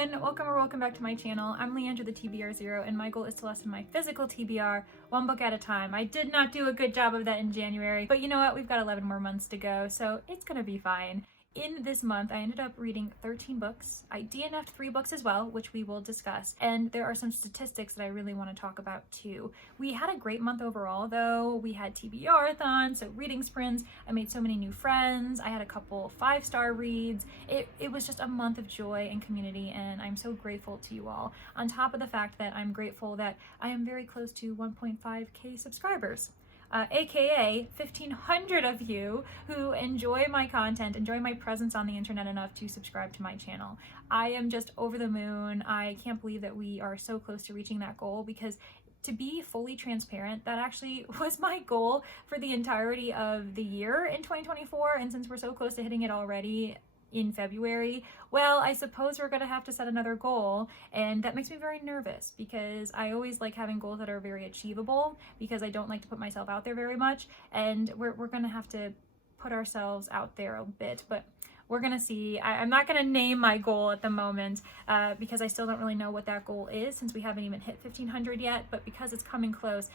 everyone, welcome back to my channel. I'm Leandra the TBR0 and my goal is to lessen my physical TBR one book at a time. I did not do a good job of that in January, but you know what? We've got 11 more months to go, so it's gonna be fine. In this month, I ended up reading 13 books. I DNF'd 3 books as well, which we will discuss. And there are some statistics that I really want to talk about too. We had a great month overall though. We had TBRathon, so reading sprints. I made so many new friends. I had a couple 5-star reads. It was just a month of joy and community, and I'm so grateful to you all. On top of the fact that I'm grateful that I am very close to 1.5K subscribers. AKA 1,500 of you who enjoy my content, enjoy my presence on the internet enough to subscribe to my channel. I am just over the moon. I can't believe that we are so close to reaching that goal, because to be fully transparent, that actually was my goal for the entirety of the year in 2024. And since we're so close to hitting it already in February, well, I suppose we're gonna have to set another goal, and that makes me very nervous because I always like having goals that are very achievable, because I don't like to put myself out there very much, and we're gonna have to put ourselves out there a bit, but we're gonna see. I'm not gonna name my goal at the moment because I still don't really know what that goal is, since we haven't even hit 1,500 yet, but because it's coming close,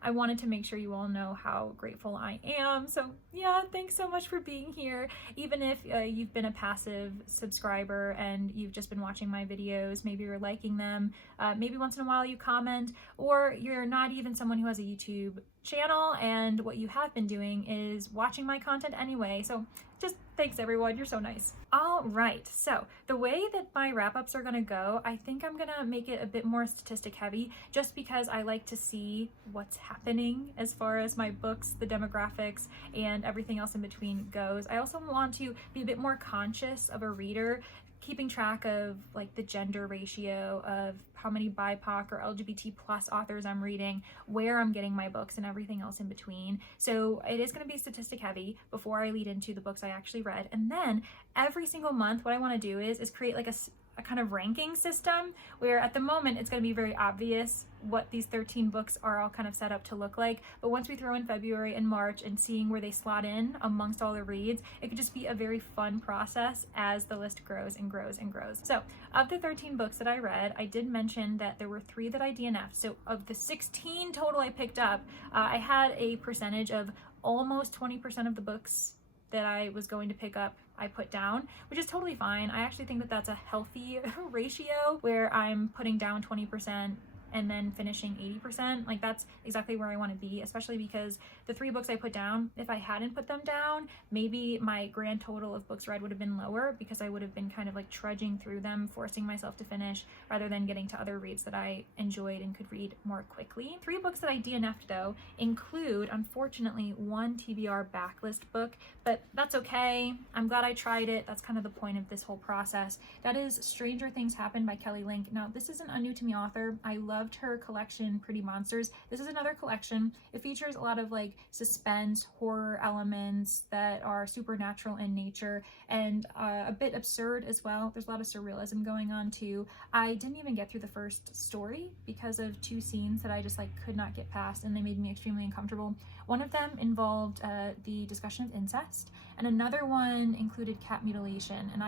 I wanted to make sure you all know how grateful I am. So yeah, thanks so much for being here. Even if you've been a passive subscriber and you've just been watching my videos, maybe you're liking them, maybe once in a while you comment, or you're not even someone who has a YouTube channel and what you have been doing is watching my content anyway. So just thanks everyone, you're so nice. All right, so the way that my wrap-ups are gonna go, I think I'm gonna make it a bit more statistic heavy, just because I like to see what's happening as far as my books, the demographics, and everything else in between goes. I also want to be a bit more conscious of a reader, keeping track of like the gender ratio of how many BIPOC or LGBT plus authors I'm reading, where I'm getting my books, and everything else in between. So it is going to be statistic heavy before I lead into the books I actually read. And then every single month, what I want to do is create like a kind of ranking system, where at the moment it's going to be very obvious what these 13 books are all kind of set up to look like, but once we throw in February and March and seeing where they slot in amongst all the reads, it could just be a very fun process as the list grows and grows and grows. So of the 13 books that I read, I did mention that there were 3 that I DNF'd. So of the 16 total I picked up, I had a percentage of almost 20% of the books that I was going to pick up I put down, which is totally fine. I actually think that that's a healthy ratio, where I'm putting down 20% and then finishing 80%. Like, that's exactly where I want to be, especially because the 3 books I put down, if I hadn't put them down, maybe my grand total of books read would have been lower, because I would have been kind of like trudging through them, forcing myself to finish, rather than getting to other reads that I enjoyed and could read more quickly. 3 books that I DNF'd though include, unfortunately, 1 TBR backlist book, but that's okay. I'm glad I tried it. That's kind of the point of this whole process. That is Stranger Things Happen by Kelly Link. Now, this isn't a new to me author. I loved her collection Pretty Monsters. This is another collection. It features a lot of like suspense, horror elements that are supernatural in nature, and a bit absurd as well. There's a lot of surrealism going on too. I didn't even get through the first story because of 2 scenes that I just like could not get past, and they made me extremely uncomfortable. One of them involved the discussion of incest, and another one included cat mutilation, and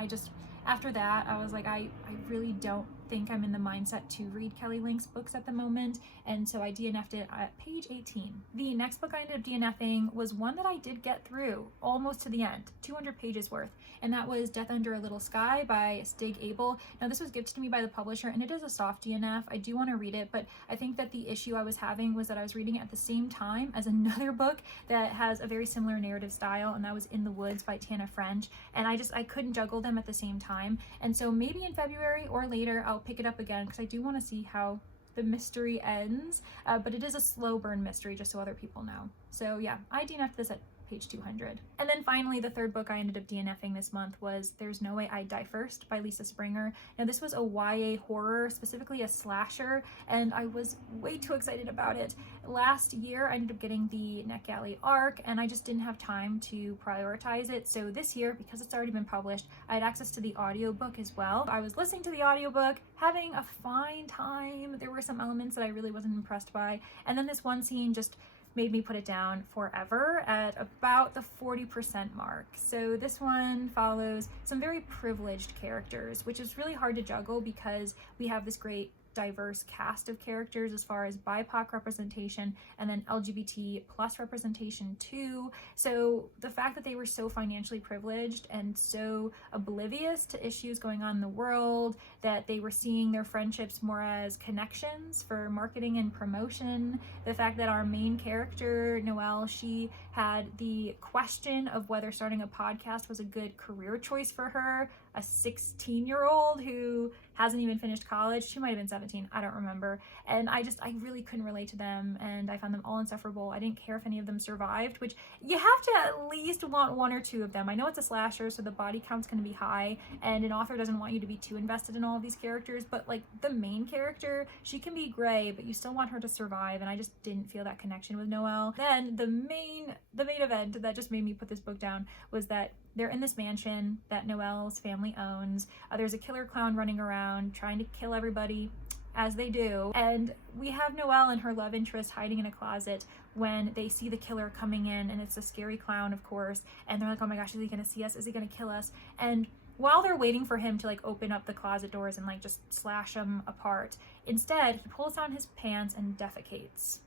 after that, I was like, I really don't think I'm in the mindset to read Kelly Link's books at the moment, and so I DNF'd it at page 18. The next book I ended up DNFing was one that I did get through almost to the end, 200 pages worth, and that was Death Under a Little Sky by Stig Abell. Now, this was gifted to me by the publisher, and it is a soft DNF. I do want to read it, but I think that the issue I was having was that I was reading it at the same time as another book that has a very similar narrative style, and that was In the Woods by Tana French, and I couldn't juggle them at the same time. And so maybe in February or later I'll pick it up again, because I do want to see how the mystery ends, but it is a slow burn mystery, just so other people know. So yeah, I DNF'd this at page 200. And then finally, the 3rd book I ended up DNFing this month was There's No Way I'd Die First by Lisa Springer. Now, this was a YA horror, specifically a slasher, and I was way too excited about it. Last year, I ended up getting the NetGalley arc, and I just didn't have time to prioritize it. So this year, because it's already been published, I had access to the audiobook as well. I was listening to the audiobook, having a fine time. There were some elements that I really wasn't impressed by, and then this one scene just made me put it down forever at about the 40% mark. So this one follows some very privileged characters, which is really hard to juggle because we have this great diverse cast of characters as far as BIPOC representation and then LGBT plus representation too. So the fact that they were so financially privileged and so oblivious to issues going on in the world, that they were seeing their friendships more as connections for marketing and promotion, the fact that our main character, Noelle, she had the question of whether starting a podcast was a good career choice for her, a 16-year-old who hasn't even finished college. She might have been 17, I don't remember. And I really couldn't relate to them, and I found them all insufferable. I didn't care if any of them survived, which you have to at least want one or two of them. I know it's a slasher, so the body count's gonna be high, and an author doesn't want you to be too invested in all of these characters, but like the main character, she can be gray, but you still want her to survive, and I just didn't feel that connection with Noelle. Then the main event that just made me put this book down was that they're in this mansion that Noelle's family owns. There's a killer clown running around trying to kill everybody, as they do. And we have Noelle and her love interest hiding in a closet when they see the killer coming in, and it's a scary clown, of course. And they're like, oh my gosh, is he gonna see us? Is he gonna kill us? And while they're waiting for him to like open up the closet doors and like just slash them apart, instead he pulls down his pants and defecates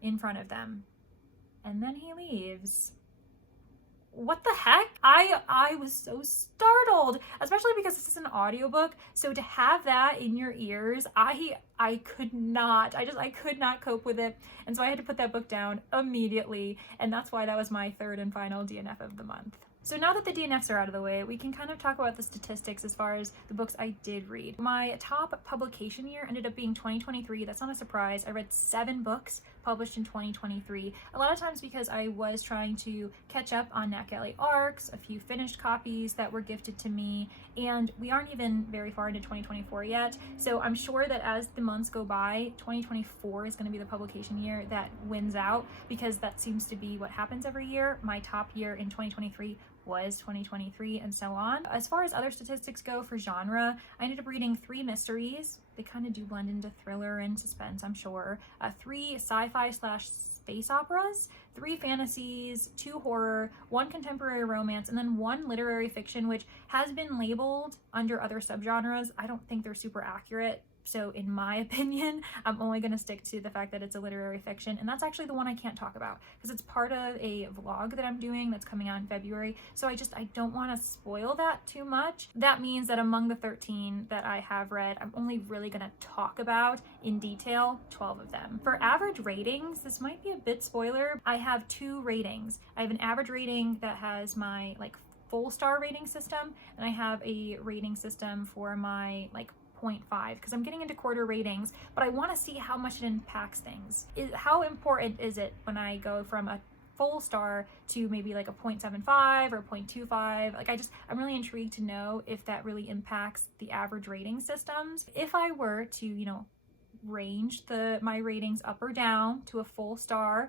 in front of them. And then he leaves. What the heck? I was so startled, especially because this is an audiobook. So to have that in your ears, I could not cope with it. And so I had to put that book down immediately. And that's why that was my third and final DNF of the month. So now that the DNFs are out of the way, we can kind of talk about the statistics as far as the books I did read. My top publication year ended up being 2023. That's not a surprise. I read 7 books published in 2023. A lot of times because I was trying to catch up on Nat Galley arcs, a few finished copies that were gifted to me, and we aren't even very far into 2024 yet. So I'm sure that as the months go by, 2024 is going to be the publication year that wins out, because that seems to be what happens every year. My top year in 2023 was 2023, and so on. As far as other statistics go for genre, I ended up reading 3 mysteries. They kind of do blend into thriller and suspense, I'm sure. 3 sci-fi / space operas, 3 fantasies, 2 horror, 1 contemporary romance, and then 1 literary fiction, which has been labeled under other subgenres. I don't think they're super accurate. So in my opinion, I'm only going to stick to the fact that it's a literary fiction. And that's actually the one I can't talk about because it's part of a vlog that I'm doing that's coming out in February. So I don't want to spoil that too much. That means that among the 13 that I have read, I'm only really going to talk about in detail 12 of them. For average ratings, this might be a bit spoiler. I have 2 ratings. I have an average rating that has my like full star rating system, and I have a rating system for my like 0.5 because I'm getting into quarter ratings, but I want to see how much it impacts things. How important is it when I go from a full star to maybe like a 0.75 or 0.25? Like I'm really intrigued to know if that really impacts the average rating systems. If I were to, range my ratings up or down to a full star,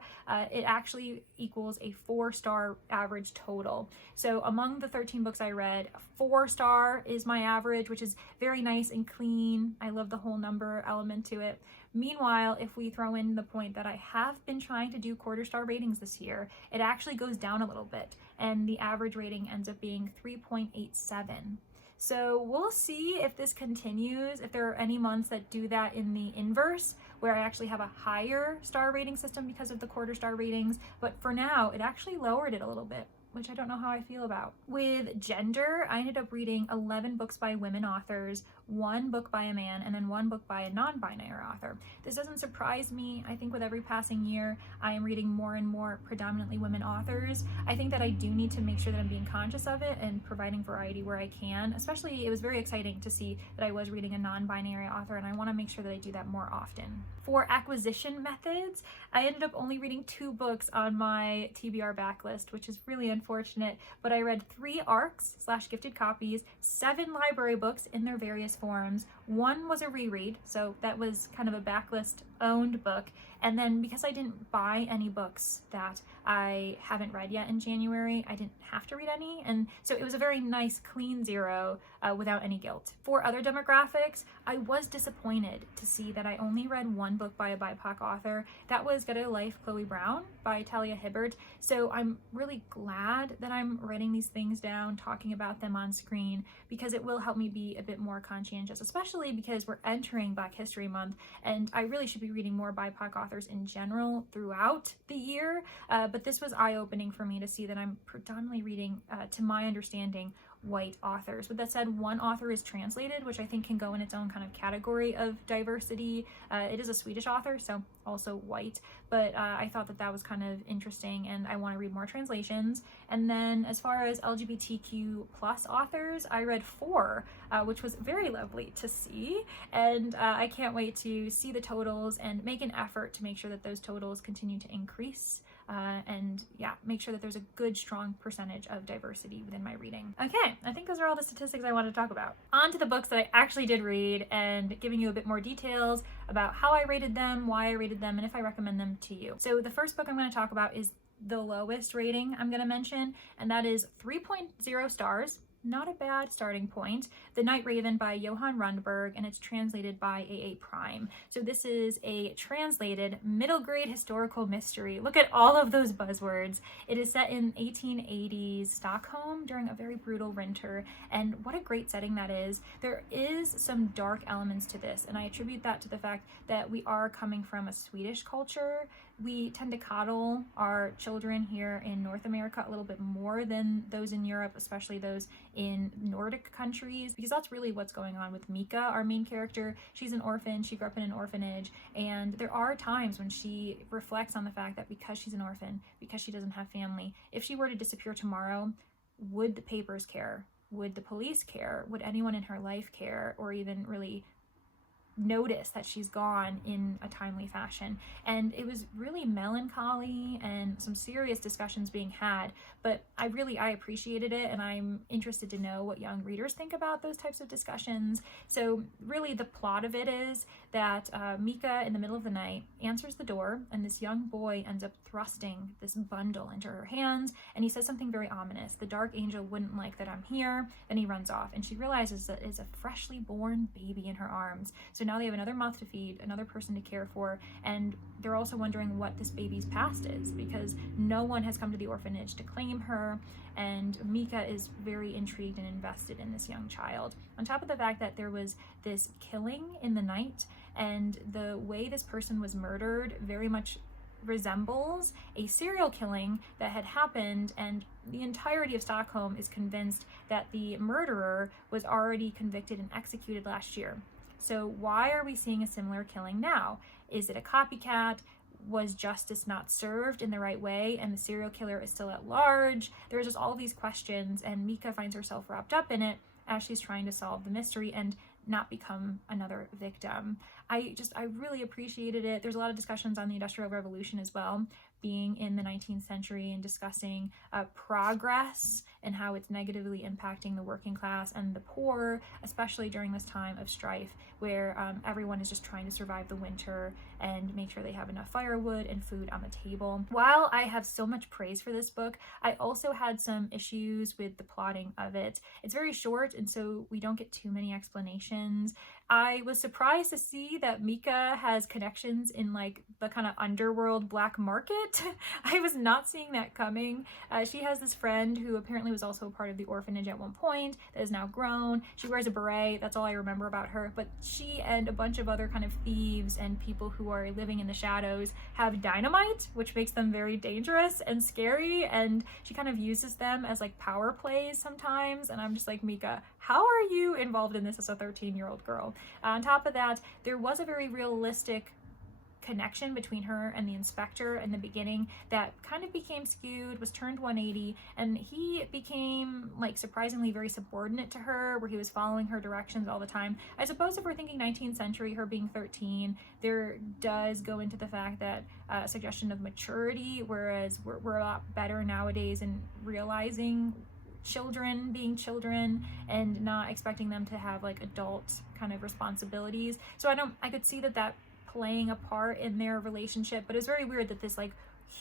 it actually equals a 4-star average total. So among the 13 books I read, 4-star is my average, which is very nice and clean. I love the whole number element to it. Meanwhile, if we throw in the point that I have been trying to do quarter-star ratings this year, it actually goes down a little bit, and the average rating ends up being 3.87. So we'll see if this continues, if there are any months that do that in the inverse, where I actually have a higher star rating system because of the quarter star ratings. But for now, it actually lowered it a little bit, which I don't know how I feel about. With gender, I ended up reading 11 books by women authors, 1 book by a man, and then 1 book by a non-binary author. This doesn't surprise me. I think with every passing year, I am reading more and more predominantly women authors. I think that I do need to make sure that I'm being conscious of it and providing variety where I can. Especially, it was very exciting to see that I was reading a non-binary author, and I want to make sure that I do that more often. For acquisition methods, I ended up only reading 2 books on my TBR backlist, which is really unfortunate, but I read 3 ARCs / gifted copies, 7 library books in their various forms. One was a reread, so that was kind of a backlist owned book. And then because I didn't buy any books that I haven't read yet in January, I didn't have to read any. And so it was a very nice clean zero without any guilt. For other demographics, I was disappointed to see that I only read one book by a BIPOC author. That was Get a Life, Chloe Brown by Talia Hibbert. So I'm really glad that I'm writing these things down, talking about them on screen, because it will help me be a bit more conscientious, especially because we're entering Black History Month, and I really should be reading more BIPOC authors in general throughout the year. But this was eye-opening for me to see that I'm predominantly reading, to my understanding, white authors. With that said, one author is translated, which I think can go in its own kind of category of diversity. It is a Swedish author, so also white, but I thought that that was kind of interesting, and I want to read more translations. And then as far as LGBTQ plus authors, I read 4, which was very lovely to see, and I can't wait to see the totals and make an effort to make sure that those totals continue to increase. And yeah, make sure that there's a good, strong percentage of diversity within my reading. Okay, I think those are all the statistics I wanted to talk about. On to the books that I actually did read, and giving you a bit more details about how I rated them, why I rated them, and if I recommend them to you. So the first book I'm going to talk about is the lowest rating I'm going to mention, and that is 3.0 stars. Not a bad starting point. The Night Raven by Johan Rundberg, and it's translated by AA Prime. So this is a translated middle grade historical mystery. Look at all of those buzzwords. It is set in 1880s Stockholm during a very brutal winter, and what a great setting that is. There is some dark elements to this, and I attribute that to the fact that we are coming from a Swedish culture. We tend to coddle our children here in North America a little bit more than those in Europe, especially those in Nordic countries, because that's really what's going on with Mika, our main character. She's an orphan, she grew up in an orphanage, and there are times when she reflects on the fact that because she's an orphan, because she doesn't have family, if she were to disappear tomorrow, would the papers care? Would the police care? Would anyone in her life care, or even really notice that she's gone in a timely fashion? And it was really melancholy and some serious discussions being had, but I appreciated it, and I'm interested to know what young readers think about those types of discussions. So really the plot of it is that Mika, in the middle of the night, answers the door, and this young boy ends up thrusting this bundle into her hands, and he says something very ominous. The dark angel wouldn't like that I'm here. Then he runs off, and she realizes that it's a freshly born baby in her arms. So now they have another mouth to feed, another person to care for, and they're also wondering what this baby's past is, because no one has come to the orphanage to claim her, and Mika is very intrigued and invested in this young child. On top of the fact that there was this killing in the night, and the way this person was murdered very much resembles a serial killing that had happened, and the entirety of Stockholm is convinced that the murderer was already convicted and executed last year. So why are we seeing a similar killing now? Is it a copycat? Was justice not served in the right way, and the serial killer is still at large? There's just all these questions, and Mika finds herself wrapped up in it as she's trying to solve the mystery and not become another victim. I really appreciated it. There's a lot of discussions on the Industrial Revolution as well, being in the 19th century, and discussing progress and how it's negatively impacting the working class and the poor, especially during this time of strife where everyone is just trying to survive the winter and make sure they have enough firewood and food on the table. While I have so much praise for this book, I also had some issues with the plotting of it. It's very short, and so we don't get too many explanations. I was surprised to see that Mika has connections in like the kind of underworld black market. I was not seeing that coming. She has this friend who apparently was also a part of the orphanage at one point that is now grown. She wears a beret. That's all I remember about her. But she and a bunch of other kind of thieves and people who are living in the shadows have dynamite, which makes them very dangerous and scary. And she kind of uses them as like power plays sometimes. And I'm just like, Mika, how are you involved in this as a 13-year-old girl? On top of that, there was a very realistic connection between her and the inspector in the beginning that kind of became skewed, was turned 180, and he became like surprisingly very subordinate to her, where he was following her directions all the time. I suppose if we're thinking 19th century, her being 13, there does go into the fact that suggestion of maturity, whereas we're a lot better nowadays in realizing children being children and not expecting them to have like adult kind of responsibilities. So I could see that playing a part in their relationship, but it was very weird that this like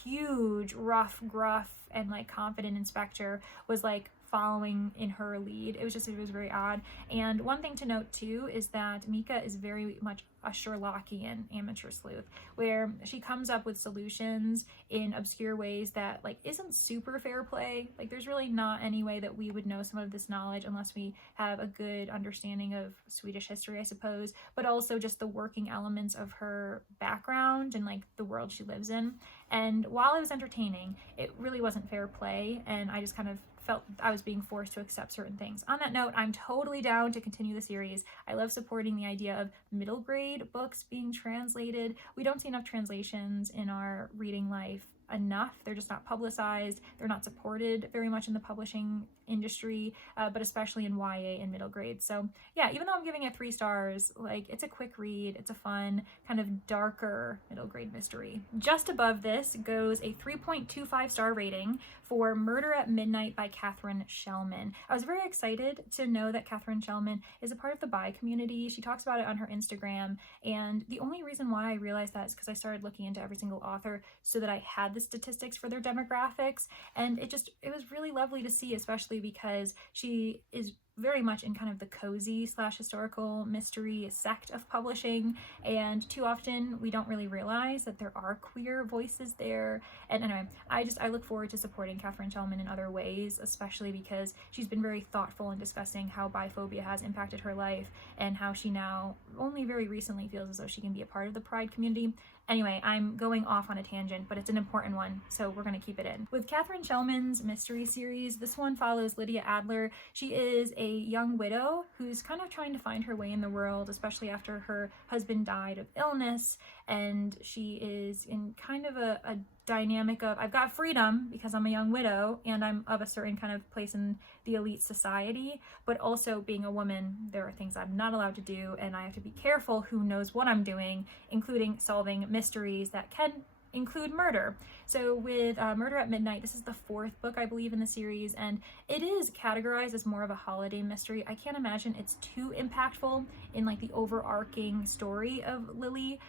huge, rough, gruff, and like confident inspector was like following in her lead. It was very odd. And one thing to note too is that Mika is very much a Sherlockian amateur sleuth, where she comes up with solutions in obscure ways that like isn't super fair play. Like there's really not any way that we would know some of this knowledge unless we have a good understanding of Swedish history, I suppose, but also just the working elements of her background and like the world she lives in. And while it was entertaining, it really wasn't fair play, and I just kind of felt I was being forced to accept certain things. On that note, I'm totally down to continue the series. I love supporting the idea of middle grade books being translated. We don't see enough translations in our reading life enough. They're just not publicized. They're not supported very much in the publishing industry, but especially in YA and middle grade. So yeah, even though I'm giving it 3 stars, like it's a quick read, it's a fun kind of darker middle grade mystery. Just above this goes a 3.25 star rating for Murder at Midnight by Katharine Schellman. I was very excited to know that Katharine Schellman is a part of the bi community. She talks about it on her Instagram, and the only reason why I realized that is because I started looking into every single author so that I had the statistics for their demographics, and it was really lovely to see, especially because she is very much in kind of the cozy / historical mystery sect of publishing, and too often we don't really realize that there are queer voices there. And anyway, I look forward to supporting Katharine Schellman in other ways, especially because she's been very thoughtful in discussing how biphobia has impacted her life and how she now only very recently feels as though she can be a part of the pride community. Anyway, I'm going off on a tangent, but it's an important one, so we're going to keep it in. With Katharine Schellman's mystery series, this one follows Lydia Adler. She is a young widow who's kind of trying to find her way in the world, especially after her husband died of illness, and she is in kind of a dynamic of, I've got freedom because I'm a young widow and I'm of a certain kind of place in the elite society, but also being a woman, there are things I'm not allowed to do, and I have to be careful who knows what I'm doing, including solving mysteries that can include murder. So with Murder at Midnight, this is the 4th book, I believe, in the series, and it is categorized as more of a holiday mystery. I can't imagine it's too impactful in like the overarching story of Lily,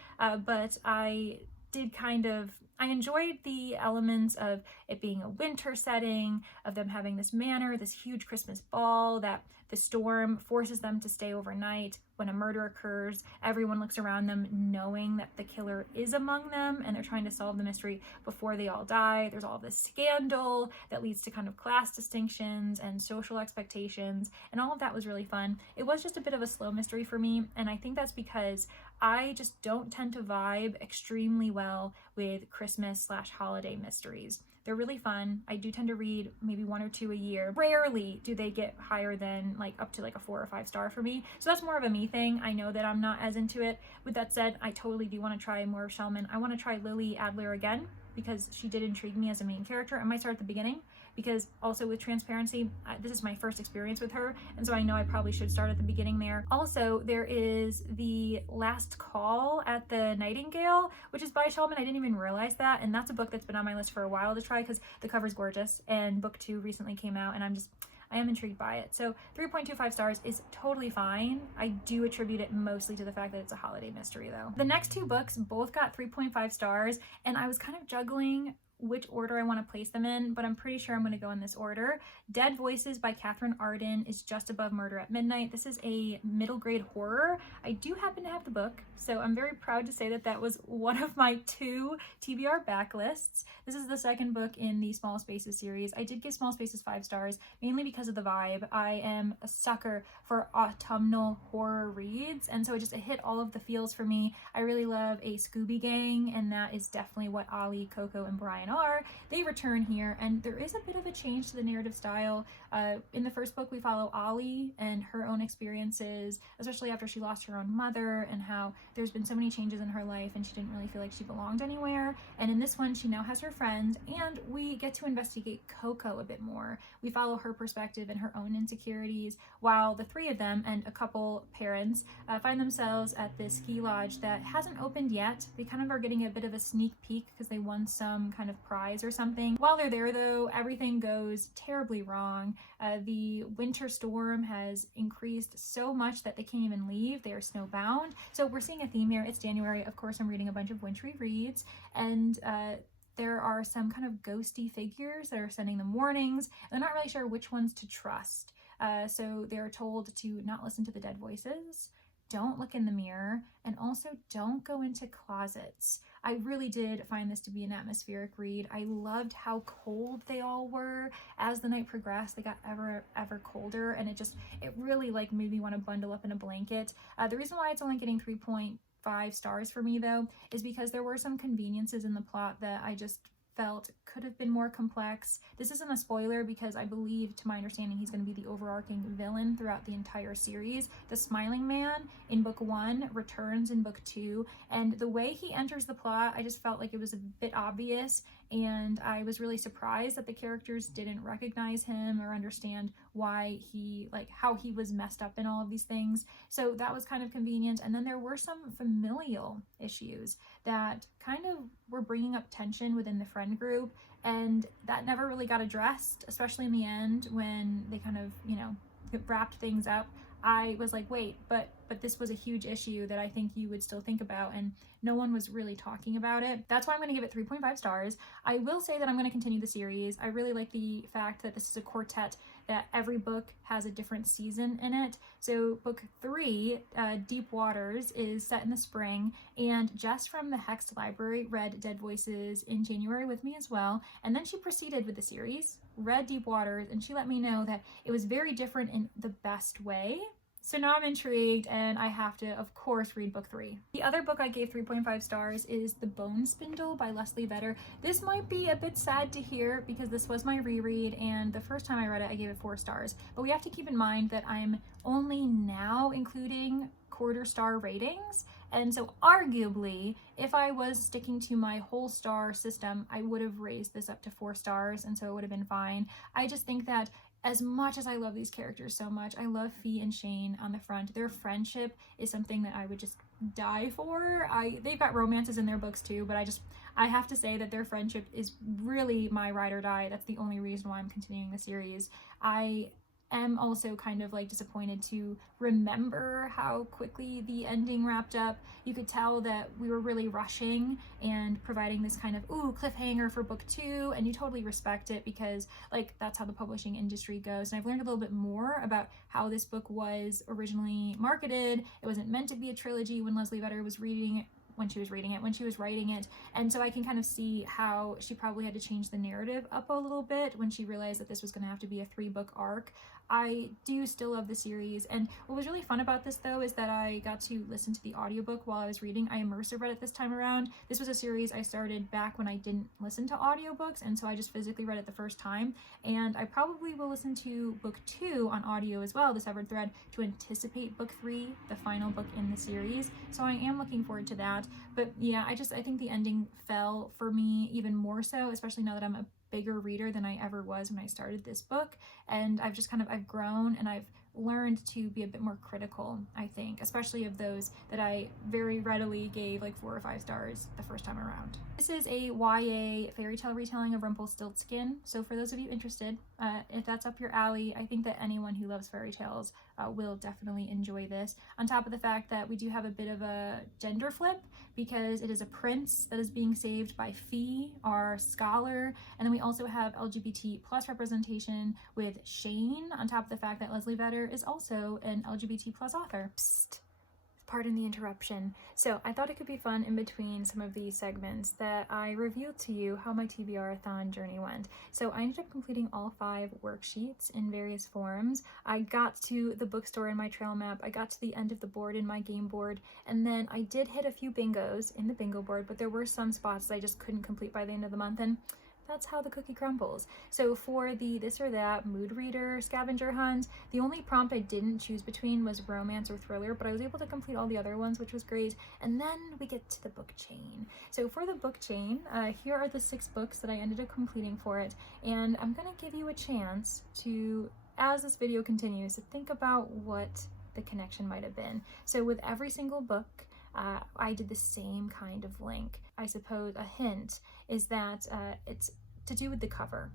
but I enjoyed the elements of it being a winter setting, of them having this manor, this huge Christmas ball, that the storm forces them to stay overnight. When a murder occurs, everyone looks around them knowing that the killer is among them, and they're trying to solve the mystery before they all die. There's all this scandal that leads to kind of class distinctions and social expectations, and all of that was really fun. It was just a bit of a slow mystery for me, and I think that's because I just don't tend to vibe extremely well with Christmas / holiday mysteries. They're really fun. I do tend to read maybe 1 or 2 a year. Rarely do they get higher than like up to like a 4 or 5 star for me. So that's more of a me thing. I know that I'm not as into it. With that said, I totally do want to try more of Schellman. I want to try Lily Adler again because she did intrigue me as a main character. I might start at the beginning, because also with transparency, this is my first experience with her, and so I know I probably should start at the beginning there. Also, there is The Last Call at the Nightingale, which is by Schellman. I didn't even realize that, and that's a book that's been on my list for a while to try because the cover's gorgeous, and book 2 recently came out, and I am intrigued by it. So 3.25 stars is totally fine. I do attribute it mostly to the fact that it's a holiday mystery though. The next 2 books both got 3.5 stars, and I was kind of juggling which order I want to place them in, but I'm pretty sure I'm going to go in this order. Dead Voices by Catherine Arden is just above Murder at Midnight. This is a middle grade horror. I do happen to have the book, so I'm very proud to say that that was one of my 2 TBR backlists. This is the 2nd book in the Small Spaces series. I did give Small Spaces 5 stars, mainly because of the vibe. I am a sucker for autumnal horror reads, and so it hit all of the feels for me. I really love a Scooby Gang, and that is definitely what Ollie, Coco, and Brian are. They return here, and there is a bit of a change to the narrative style. In the 1st book, we follow Ollie and her own experiences, especially after she lost her own mother, and how there's been so many changes in her life and she didn't really feel like she belonged anywhere. And in this one, she now has her friends, and we get to investigate Coco a bit more. We follow her perspective and her own insecurities, while the 3 of them and a couple parents find themselves at this ski lodge that hasn't opened yet. They kind of are getting a bit of a sneak peek because they won some kind of prize or something. While they're there though, everything goes terribly wrong. The winter storm has increased so much that they can't even leave. They are snowbound. So we're seeing a theme here. It's January. Of course, I'm reading a bunch of wintry reads, and there are some kind of ghosty figures that are sending them warnings. They're not really sure which ones to trust. So they're told to not listen to the dead voices, don't look in the mirror, and also don't go into closets. I really did find this to be an atmospheric read. I loved how cold they all were. As the night progressed, they got ever colder, and it really like made me want to bundle up in a blanket. The reason why it's only getting 3.5 stars for me though is because there were some conveniences in the plot that I just felt could have been more complex. This isn't a spoiler because I believe, to my understanding, he's going to be the overarching villain throughout the entire series. The Smiling Man in book 1 returns in book 2, and the way he enters the plot, I just felt like it was a bit obvious, and I was really surprised that the characters didn't recognize him or understand why how he was messed up in all of these things. So that was kind of convenient. And then there were some familial issues that kind of were bringing up tension within the friend group, and that never really got addressed, especially in the end when they kind of, wrapped things up. I was like, wait, but this was a huge issue that I think you would still think about, and no one was really talking about it. That's why I'm going to give it 3.5 stars. I will say that I'm going to continue the series. I really like the fact that this is a quartet, that every book has a different season in it. So book 3, Deep Waters, is set in the spring, and Jess from the Hex Library read Dead Voices in January with me as well, and then she proceeded with the series, read Deep Waters, and she let me know that it was very different in the best way. So now I'm intrigued, and I have to, of course, read book 3. The other book I gave 3.5 stars is The Bone Spindle by Lesley-Vedder. This might be a bit sad to hear because this was my reread, and the first time I read it, I gave it 4 stars. But we have to keep in mind that I'm only now including quarter-star ratings, and so arguably, if I was sticking to my whole star system, I would have raised this up to 4 stars, and so it would have been fine. I just think that as much as I love these characters so much, I love Fee and Shane on the front. Their friendship is something that I would just die for. They've got romances in their books too, but I have to say that their friendship is really my ride or die. That's the only reason why I'm continuing the series. I am also kind of like disappointed to remember how quickly the ending wrapped up. You could tell that we were really rushing and providing this kind of cliffhanger for book 2, and you totally respect it because that's how the publishing industry goes. And I've learned a little bit more about how this book was originally marketed. It wasn't meant to be a trilogy when Lesley-Vedder was writing it, and so I can kind of see how she probably had to change the narrative up a little bit when she realized that this was going to have to be a 3-book arc. I do still love the series, and what was really fun about this though is that I got to listen to the audiobook while I was reading. I immersive read it this time around. This was a series I started back when I didn't listen to audiobooks, and so I just physically read it the first time, and I probably will listen to book 2 on audio as well, The Severed Thread, to anticipate book 3, the final book in the series. So I am looking forward to that. But yeah, I think the ending fell for me even more so, especially now that I'm a bigger reader than I ever was when I started this book, and I've grown, and I've learned to be a bit more critical, I think, especially of those that I very readily gave 4 or 5 stars the first time around. This is a YA fairy tale retelling of Rumpelstiltskin, so for those of you interested, if that's up your alley, I think that anyone who loves fairy tales will definitely enjoy this. On top of the fact that we do have a bit of a gender flip because it is a prince that is being saved by Fee, our scholar, and then we also have LGBT plus representation with Shane, on top of the fact that Lesley-Vedder is also an LGBT plus author. Psst. Pardon the interruption. So I thought it could be fun in between some of these segments that I revealed to you how my TBRathon journey went. So I ended up completing all 5 worksheets in various forms. I got to the bookstore in my trail map, I got to the end of the board in my game board, and then I did hit a few bingos in the bingo board, but there were some spots that I just couldn't complete by the end of the month, and that's how the cookie crumbles. So for the this or that mood reader scavenger hunt, the only prompt I didn't choose between was romance or thriller, but I was able to complete all the other ones, which was great. And then we get to the book chain. So for the book chain, here are the 6 books that I ended up completing for it, and I'm gonna give you a chance to, as this video continues, to think about what the connection might have been. So with every single book, I did the same kind of link. I suppose a hint is that it's to do with the cover.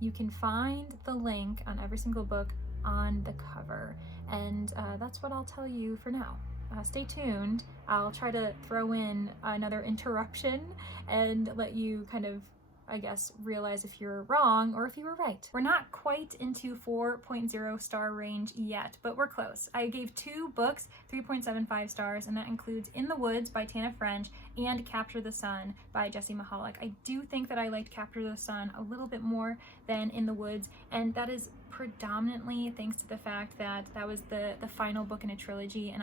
You can find the link on every single book on the cover, and that's what I'll tell you for now. Stay tuned. I'll try to throw in another interruption and let you kind of, I guess, realize if you're wrong or if you were right. We're not quite into 4.0 star range yet, but we're close. I gave 2 books 3.75 stars, and that includes In the Woods by Tana French and Capture the Sun by Jessie Mihalik. I do think that I liked Capture the Sun a little bit more than In the Woods, and that is predominantly thanks to the fact that that was the final book in a trilogy, and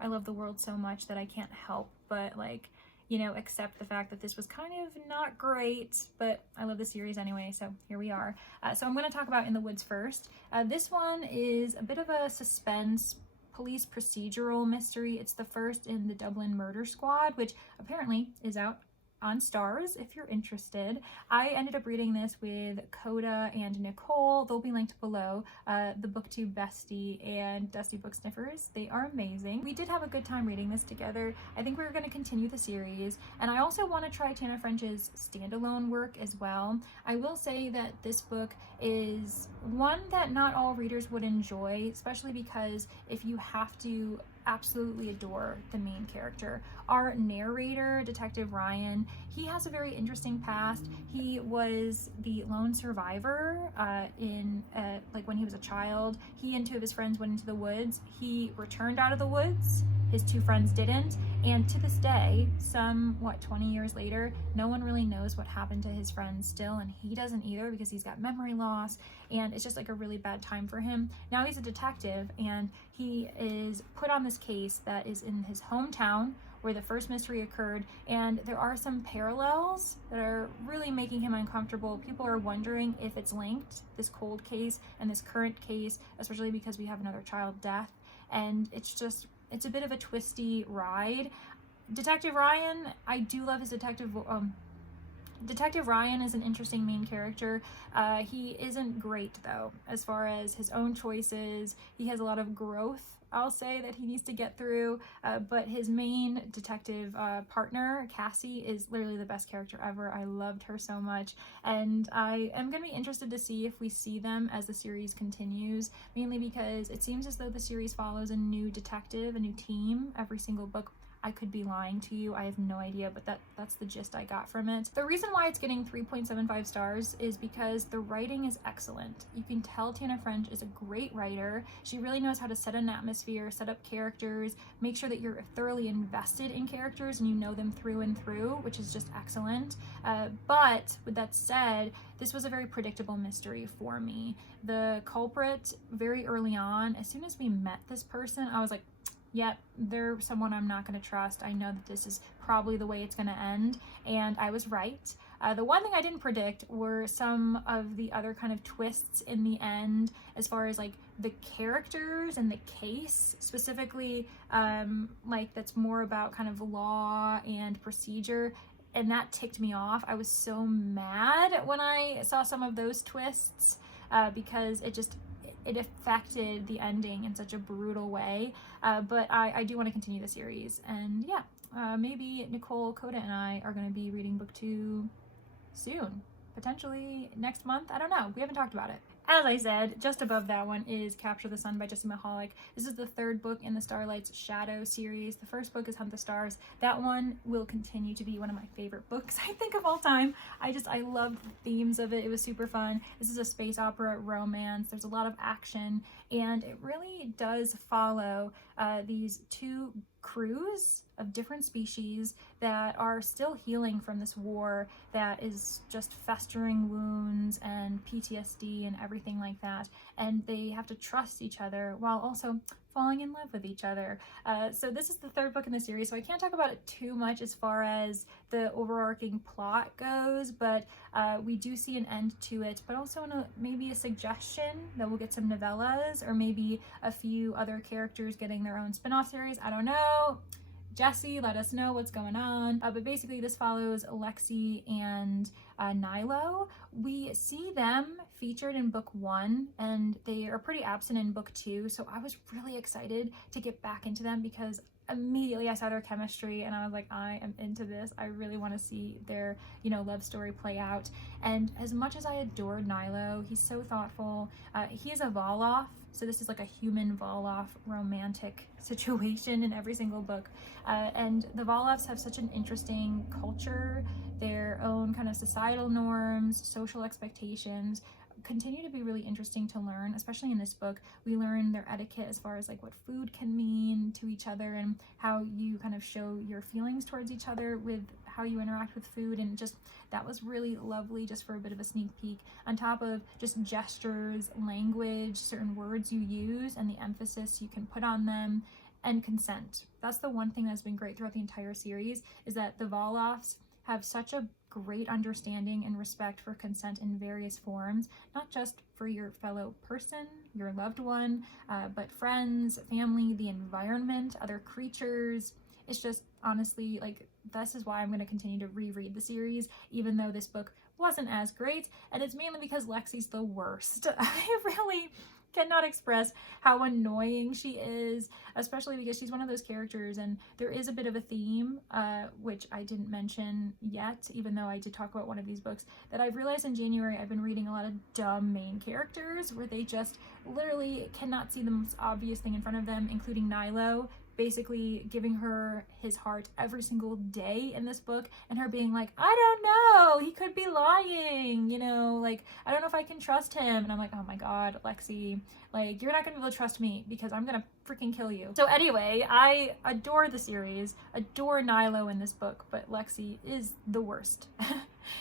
I love the world so much that I can't help but, like, you know, accept the fact that this was kind of not great, but I love the series anyway, so here we are. So I'm going to talk about In the Woods first. This one is a bit of a suspense police procedural mystery. It's the first in the Dublin Murder Squad, which apparently is out on Stars if you're interested. I ended up reading this with Koda and Nicole. They'll be linked below. The booktube bestie and Dusty Book Sniffers. They are amazing. We did have a good time reading this together. I think we're going to continue the series, and I also want to try Tana French's standalone work as well. I will say that this book is one that not all readers would enjoy, especially because if you have to absolutely adore the main character. Our narrator, Detective Ryan, he has a very interesting past. He was the lone survivor like when he was a child. He and 2 of his friends went into the woods. He returned out of the woods. His 2 friends didn't, and to this day, 20 years later, no one really knows what happened to his friends still, and he doesn't either because he's got memory loss, and it's just like a really bad time for him. Now he's a detective, and he is put on this case that is in his hometown where the first mystery occurred, and there are some parallels that are really making him uncomfortable. People are wondering if it's linked, this cold case and this current case, especially because we have another child death, and it's a bit of a twisty ride. Detective Ryan, I do love his Detective Ryan is an interesting main character. He isn't great though, as far as his own choices. He has a lot of growth, I'll say, that he needs to get through, but his main detective partner, Cassie, is literally the best character ever. I loved her so much, and I am going to be interested to see if we see them as the series continues, mainly because it seems as though the series follows a new detective, a new team, every single book. I could be lying to you, I have no idea, but that's the gist I got from it. The reason why it's getting 3.75 stars is because the writing is excellent. You can tell Tana French is a great writer. She really knows how to set an atmosphere, set up characters, make sure that you're thoroughly invested in characters and you know them through and through, which is just excellent. But with that said, this was a very predictable mystery for me. The culprit, very early on, as soon as we met this person, I was like, yep, they're someone I'm not going to trust. I know that this is probably the way it's going to end, and I was right. The one thing I didn't predict were some of the other kind of twists in the end, as far as like the characters and the case, specifically like that's more about kind of law and procedure, and that ticked me off. I was so mad when I saw some of those twists because it affected the ending in such a brutal way, but I do want to continue the series, and yeah, maybe Nicole, Koda, and I are going to be reading book 2 soon, potentially next month. I don't know, we haven't talked about it. As I said, just above that one is Capture the Sun by Jessie Mihalik. This is the 3rd book in the Starlight's Shadow series. The first book is Hunt the Stars. That one will continue to be one of my favorite books, I think, of all time. I loved the themes of it. It was super fun. This is a space opera romance. There's a lot of action, and it really does follow these 2 crews of different species that are still healing from this war that is just festering wounds and PTSD and everything like that, and they have to trust each other while also falling in love with each other. So this is the 3rd book in the series, so I can't talk about it too much as far as the overarching plot goes, but we do see an end to it, but also maybe a suggestion that we'll get some novellas, or maybe a few other characters getting their own spin-off series. I don't know. Jessie, let us know what's going on. But basically this follows Alexi and Nilo. We see them featured in book 1 and they are pretty absent in book 2, so I was really excited to get back into them because immediately I saw their chemistry and I was like, I am into this. I really want to see their, you know, love story play out. And as much as I adored Nilo, he's so thoughtful. He is a Voloth, so this is like a human Voloth romantic situation in every single book. And the Voloths have such an interesting culture, their own kind of societal norms, social expectations, continue to be really interesting to learn, especially in this book. We learn their etiquette as far as like what food can mean to each other and how you kind of show your feelings towards each other with how you interact with food, and just that was really lovely just for a bit of a sneak peek, on top of just gestures, language, certain words you use and the emphasis you can put on them, and consent. That's the one thing that's been great throughout the entire series, is that the Voloths have such a great understanding and respect for consent in various forms, not just for your fellow person, your loved one, but friends, family, the environment, other creatures. It's just honestly, like, this is why I'm going to continue to reread the series, even though this book wasn't as great, and it's mainly because Lexi's the worst. I really cannot express how annoying she is, especially because she's one of those characters, and there is a bit of a theme, which I didn't mention yet, even though I did talk about one of these books, that I've realized in January I've been reading a lot of dumb main characters where they just literally cannot see the most obvious thing in front of them, including Nilo basically giving her his heart every single day in this book, and her being like, I don't know, he could be lying, you know, like, I don't know if I can trust him. And I'm like, oh my god, Lexi, like, you're not gonna be able to trust me because I'm gonna freaking kill you. So anyway, I adore the series, adore Nilo in this book, but Lexi is the worst.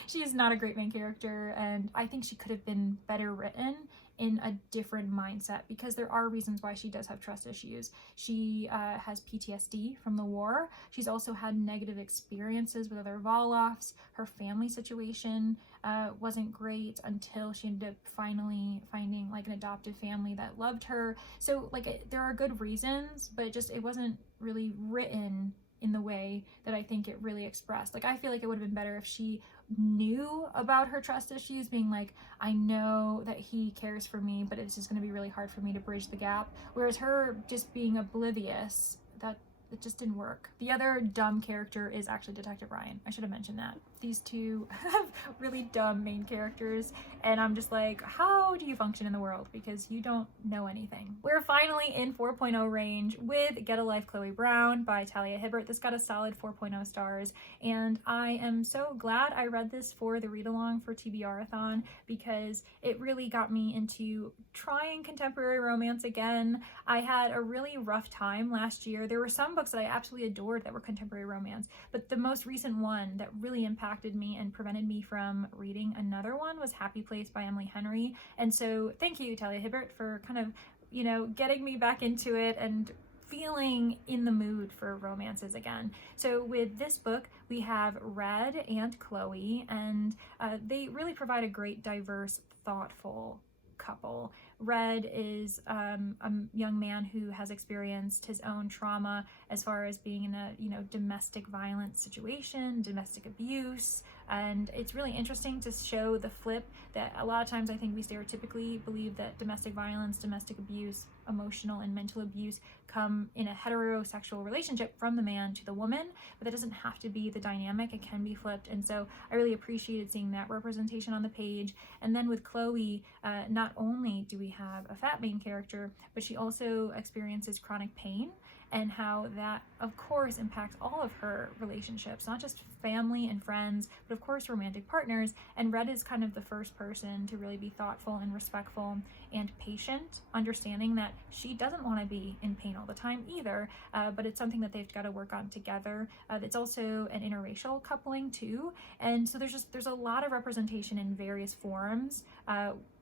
She is not a great main character, and I think she could have been better written in a different mindset, because there are reasons why she does have trust issues. She has PTSD from the war. She's also had negative experiences with other Voloths. Her family situation wasn't great until she ended up finally finding like an adoptive family that loved her. So like there are good reasons, but it wasn't really written in the way that I think it really expressed. Like, I feel like it would have been better if she knew about her trust issues, being like, I know that he cares for me, but it's just going to be really hard for me to bridge the gap. Whereas her just being oblivious, that it just didn't work. The other dumb character is actually Detective Ryan. I should have mentioned that. These two have really dumb main characters, and I'm just like, how do you function in the world? Because you don't know anything. We're finally in 4.0 range with Get a Life, Chloe Brown by Talia Hibbert. This got a solid 4.0 stars, and I am so glad I read this for the read-along for TBRathon, because it really got me into trying contemporary romance again. I had a really rough time last year. There were some books that I absolutely adored that were contemporary romance, but the most recent one that really impacted me and prevented me from reading another one was Happy Place by Emily Henry. And so thank you, Talia Hibbert, for kind of, you know, getting me back into it and feeling in the mood for romances again. So with this book, we have Red and Chloe, and they really provide a great, diverse, thoughtful couple. Red is a young man who has experienced his own trauma as far as being in a, you know, domestic violence situation, domestic abuse, and it's really interesting to show the flip that a lot of times I think we stereotypically believe that domestic violence, domestic abuse, emotional and mental abuse come in a heterosexual relationship from the man to the woman, but that doesn't have to be the dynamic. It can be flipped, and so I really appreciated seeing that representation on the page. And then with Chloe, not only do we have a fat main character, but she also experiences chronic pain, and how that of course impacts all of her relationships, not just family and friends, but of course romantic partners. And Red is kind of the first person to really be thoughtful and respectful and patient, understanding that she doesn't want to be in pain all the time either, but it's something that they've got to work on together. It's also an interracial coupling too, and so there's a lot of representation in various forms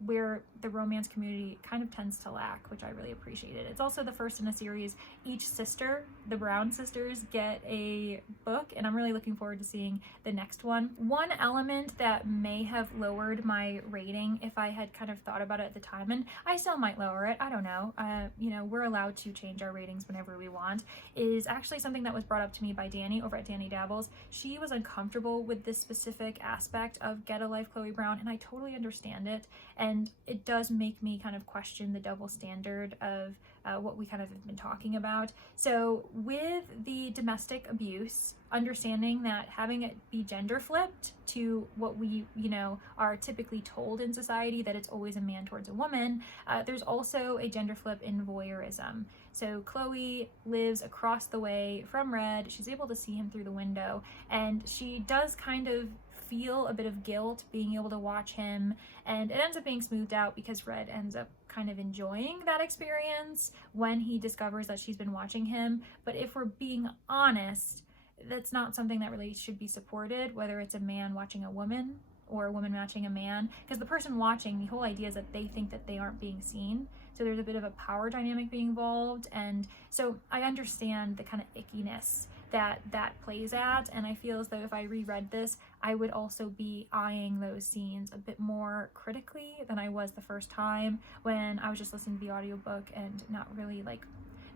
where the romance community kind of tends to lack, which I really appreciated. It's also the first in a series. Each sister, the Brown sisters, get a book, and I'm really looking forward to seeing the next one. One element that may have lowered my rating if I had kind of thought about it at the time, and I still might lower it, I don't know, you know, we're allowed to change our ratings whenever we want, is actually something that was brought up to me by Danni over at Danni Dabbles. She was uncomfortable with this specific aspect of Get a Life Chloe Brown, and I totally understand it, and it does make me kind of question the double standard of what we kind of have been talking about. So with the domestic abuse, understanding that having it be gender flipped to what we, you know, are typically told in society, that it's always a man towards a woman, there's also a gender flip in voyeurism. So Chloe lives across the way from Red, she's able to see him through the window, and she does kind of feel a bit of guilt being able to watch him, and it ends up being smoothed out because Red ends up kind of enjoying that experience when he discovers that she's been watching him. But if we're being honest, that's not something that really should be supported, whether it's a man watching a woman or a woman watching a man, because the person watching, the whole idea is that they think that they aren't being seen. So there's a bit of a power dynamic being involved, and so I understand the kind of ickiness that plays at, and I feel as though if I reread this, I would also be eyeing those scenes a bit more critically than I was the first time when I was just listening to the audiobook and not really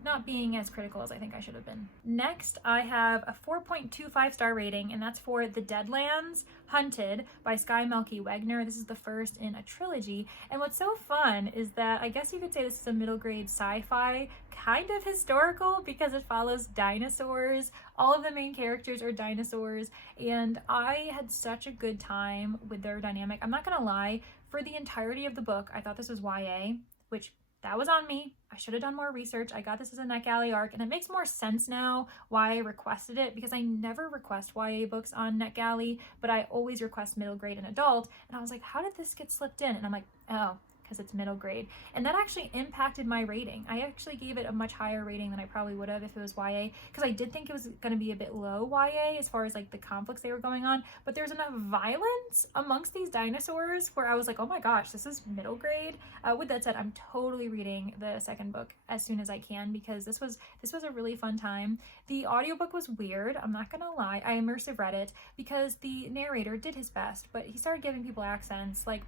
not being as critical as I think I should have been. Next, I have a 4.25 star rating, and that's for The Deadlands Hunted by Skye Melki-Wegner. This is the first in a trilogy, and what's so fun is that I guess you could say this is a middle grade sci-fi, kind of historical, because it follows dinosaurs. All of the main characters are dinosaurs, and I had such a good time with their dynamic. I'm not gonna lie, for the entirety of the book, I thought this was YA, which that was on me. I should have done more research. I got this as a NetGalley arc, and it makes more sense now why I requested it, because I never request YA books on NetGalley, but I always request middle grade and adult. And I was like, how did this get slipped in? And I'm like, oh, because it's middle grade. And that actually impacted my rating. I actually gave it a much higher rating than I probably would have if it was YA, because I did think it was going to be a bit low YA as far as like the conflicts they were going on, but there's enough violence amongst these dinosaurs where I was like, oh my gosh, this is middle grade. With that said, I'm totally reading the second book as soon as I can, because this was a really fun time. The audiobook was weird, I'm not gonna lie. I immersive read it because the narrator did his best, but he started giving people accents. Like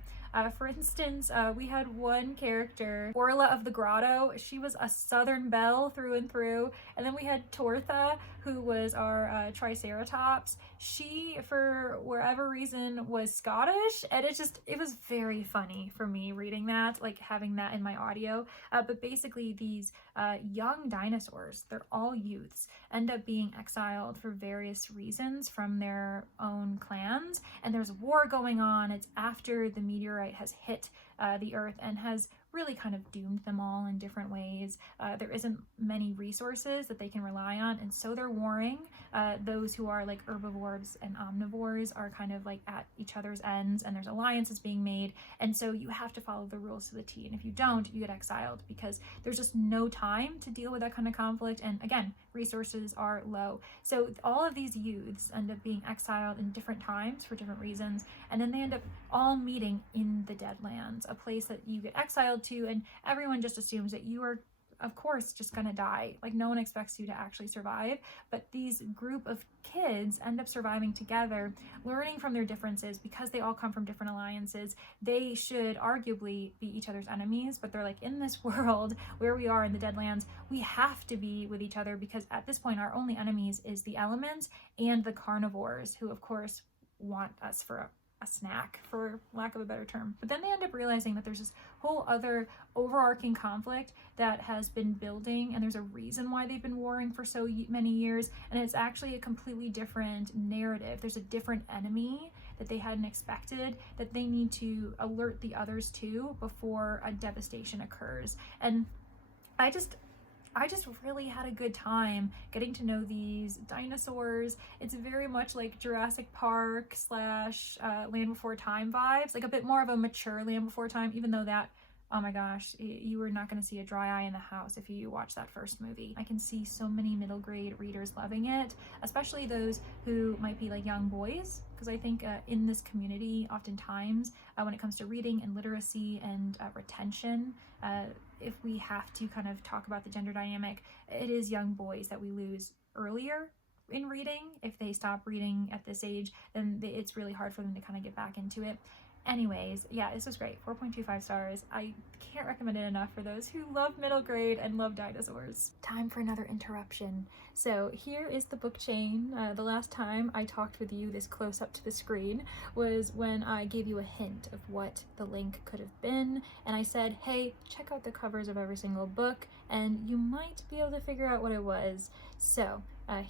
for instance, we had one character, Orla of the Grotto. She was a Southern belle through and through. And then we had Tortha, who was our Triceratops. She, for whatever reason, was Scottish. And it was very funny for me reading that, like having that in my audio. But basically these young dinosaurs, they're all youths, end up being exiled for various reasons from their own clans. And there's war going on. It's after the meteorite has hit the earth and has really kind of doomed them all in different ways. There isn't many resources that they can rely on, and so they're warring. Those who are like herbivores and omnivores are kind of like at each other's ends, and there's alliances being made, and so you have to follow the rules to the T, and if you don't, you get exiled because there's just no time to deal with that kind of conflict, and again, resources are low. So all of these youths end up being exiled in different times for different reasons, and then they end up all meeting in the Deadlands, a place that you get exiled to, and everyone just assumes that you are, of course, just gonna die. Like, no one expects you to actually survive, but these group of kids end up surviving together, learning from their differences. Because they all come from different alliances, they should arguably be each other's enemies, but they're like, in this world where we are in the Deadlands, we have to be with each other, because at this point our only enemies is the elements and the carnivores, who of course want us for a snack, for lack of a better term. But then they end up realizing that there's this whole other overarching conflict that has been building, and there's a reason why they've been warring for so many years, and it's actually a completely different narrative. There's a different enemy that they hadn't expected that they need to alert the others to before a devastation occurs. And I just really had a good time getting to know these dinosaurs. It's very much like Jurassic Park / Land Before Time vibes, like a bit more of a mature Land Before Time, even though that, oh my gosh, you were not going to see a dry eye in the house if you watch that first movie. I can see so many middle grade readers loving it, especially those who might be like young boys, because I think in this community, oftentimes when it comes to reading and literacy and retention, if we have to kind of talk about the gender dynamic, it is young boys that we lose earlier in reading. If they stop reading at this age, then it's really hard for them to kind of get back into it. Anyways, yeah, this was great. 4.25 stars. I can't recommend it enough for those who love middle grade and love dinosaurs. Time for another interruption. So here is the book chain. The last time I talked with you this close up to the screen was when I gave you a hint of what the link could have been, and I said, hey, check out the covers of every single book and you might be able to figure out what it was. So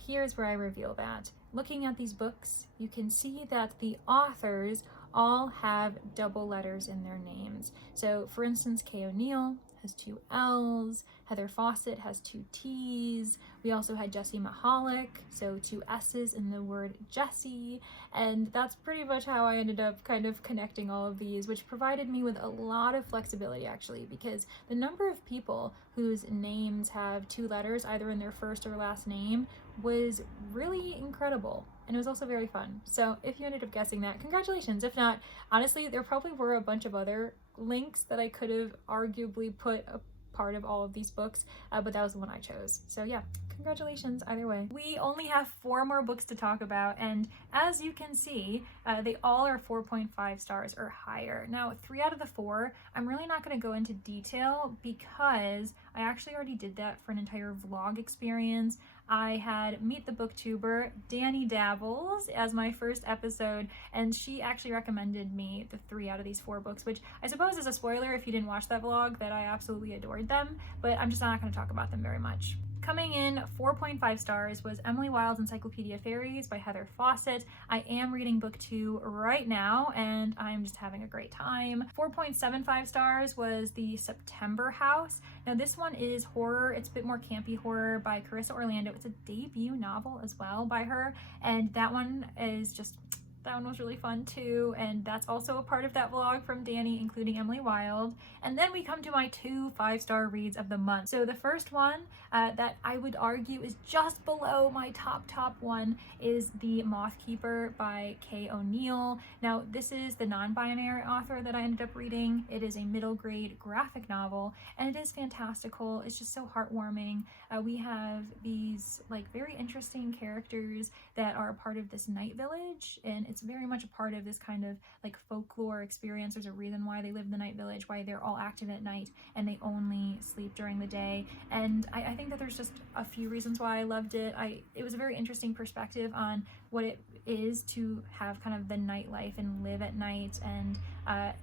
here's where I reveal that. Looking at these books, you can see that the authors all have double letters in their names. So for instance, Kay O'Neill has 2 L's, Heather Fawcett has 2 T's, we also had Jessie Mihalik, so 2 S's in the word Jessie, and that's pretty much how I ended up kind of connecting all of these, which provided me with a lot of flexibility actually, because the number of people whose names have 2 letters either in their first or last name was really incredible. And it was also very fun. So if you ended up guessing that, congratulations. If not, honestly, there probably were a bunch of other links that I could have arguably put a part of all of these books, but that was the one I chose. So yeah, congratulations either way. We only have 4 more books to talk about, and as you can see, they all are 4.5 stars or higher. Now, 3 out of the 4, I'm really not going to go into detail because I actually already did that for an entire vlog experience. I had Meet the Booktuber, Danni Dabbles, as my first episode, and she actually recommended me the 3 out of these 4 books, which I suppose is a spoiler if you didn't watch that vlog, that I absolutely adored them, but I'm just not going to talk about them very much. Coming in 4.5 stars was Emily Wilde's Encyclopedia Fairies by Heather Fawcett. I am reading book 2 right now and I'm just having a great time. 4.75 stars was The September House. Now this one is horror. It's a bit more campy horror by Carissa Orlando. It's a debut novel as well by her, and that one was really fun too, and that's also a part of that vlog from Danni, including Emily Wilde. And then we come to my 2 5-star reads of the month. So the first one that I would argue is just below my top one is The Moth Keeper by Kay O'Neill. Now this is the non-binary author that I ended up reading. It is a middle grade graphic novel and it is fantastical. It's just so heartwarming. We have these like very interesting characters that are a part of this night village, and it's very much a part of this kind of like folklore experience. There's a reason why they live in the night village, why they're all active at night and they only sleep during the day. And I think that there's just a few reasons why I loved it. It was a very interesting perspective on what it is to have kind of the nightlife and live at night, and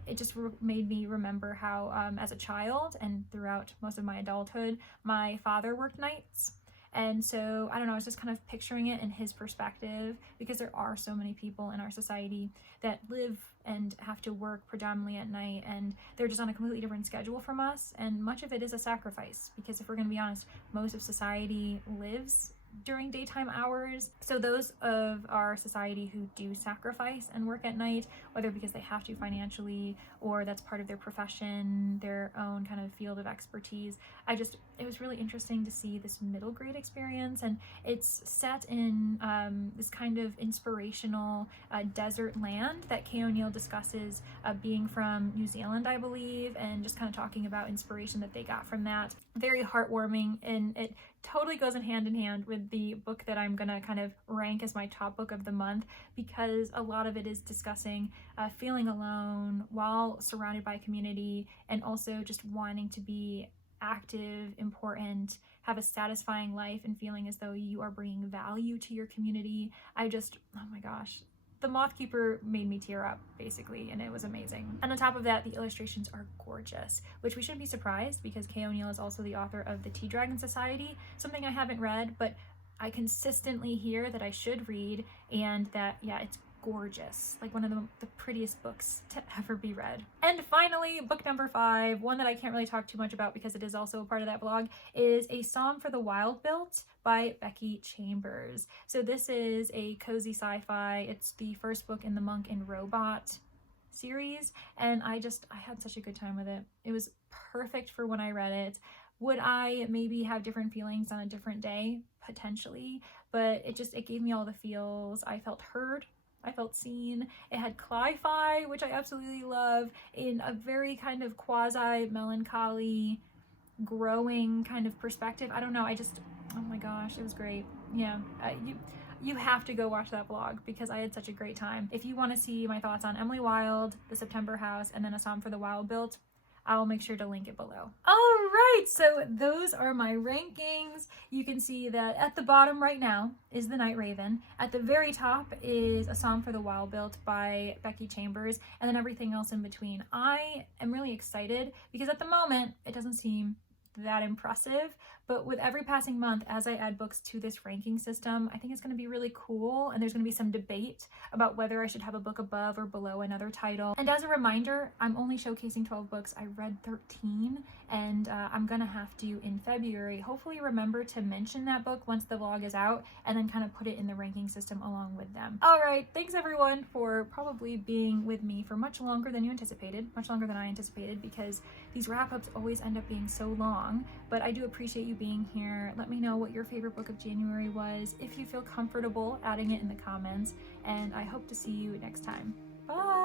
it just made me remember how as a child and throughout most of my adulthood, my father worked nights. And so, I don't know, I was just kind of picturing it in his perspective, because there are so many people in our society that live and have to work predominantly at night, and they're just on a completely different schedule from us, and much of it is a sacrifice, because if we're going to be honest, most of society lives during daytime hours. So those of our society who do sacrifice and work at night, whether because they have to financially or that's part of their profession, their own kind of field of expertise, it was really interesting to see this middle grade experience. And it's set in this kind of inspirational desert land that Kay O'Neill discusses, being from New Zealand, I believe, and just kind of talking about inspiration that they got from that. Very heartwarming, and it totally goes in hand with the book that I'm gonna kind of rank as my top book of the month, because a lot of it is discussing feeling alone while surrounded by community, and also just wanting to be active, important, have a satisfying life, and feeling as though you are bringing value to your community. Oh my gosh. The Moth Keeper made me tear up, basically, and it was amazing. And on top of that, the illustrations are gorgeous, which we shouldn't be surprised, because Kay O'Neill is also the author of The Tea Dragon Society, something I haven't read, but I consistently hear that I should read, and that, yeah, it's gorgeous, like one of the prettiest books to ever be read. And finally, book number 5, one that I can't really talk too much about because it is also a part of that blog, is A Psalm for the Wild-Built by Becky Chambers. So this is a cozy sci-fi. It's the first book in the Monk and Robot series, and I had such a good time with it. It was perfect for when I read it. Would I maybe have different feelings on a different day? Potentially, but it gave me all the feels. I felt heard, I felt seen. It had cli-fi, which I absolutely love, in a very kind of quasi-melancholy growing kind of perspective. I don't know, oh my gosh, it was great. Yeah, you have to go watch that vlog because I had such a great time. If you want to see my thoughts on Emily Wilde, The September House, and then A Psalm for the Wild Built, I will make sure to link it below. All right, so those are my rankings. You can see that at the bottom right now is The Night Raven. At the very top is A Psalm for the Wild Built by Becky Chambers, and then everything else in between. I am really excited because at the moment it doesn't seem that impressive, but with every passing month, as I add books to this ranking system, I think it's going to be really cool, and there's going to be some debate about whether I should have a book above or below another title. And as a reminder, I'm only showcasing 12 books. I read 13, and I'm gonna have to, in February, hopefully remember to mention that book once the vlog is out, and then kind of put it in the ranking system along with them. All right, thanks everyone for probably being with me for much longer than you anticipated, much longer than I anticipated, because these wrap-ups always end up being so long, but I do appreciate you being here. Let me know what your favorite book of January was, if you feel comfortable adding it in the comments, and I hope to see you next time. Bye!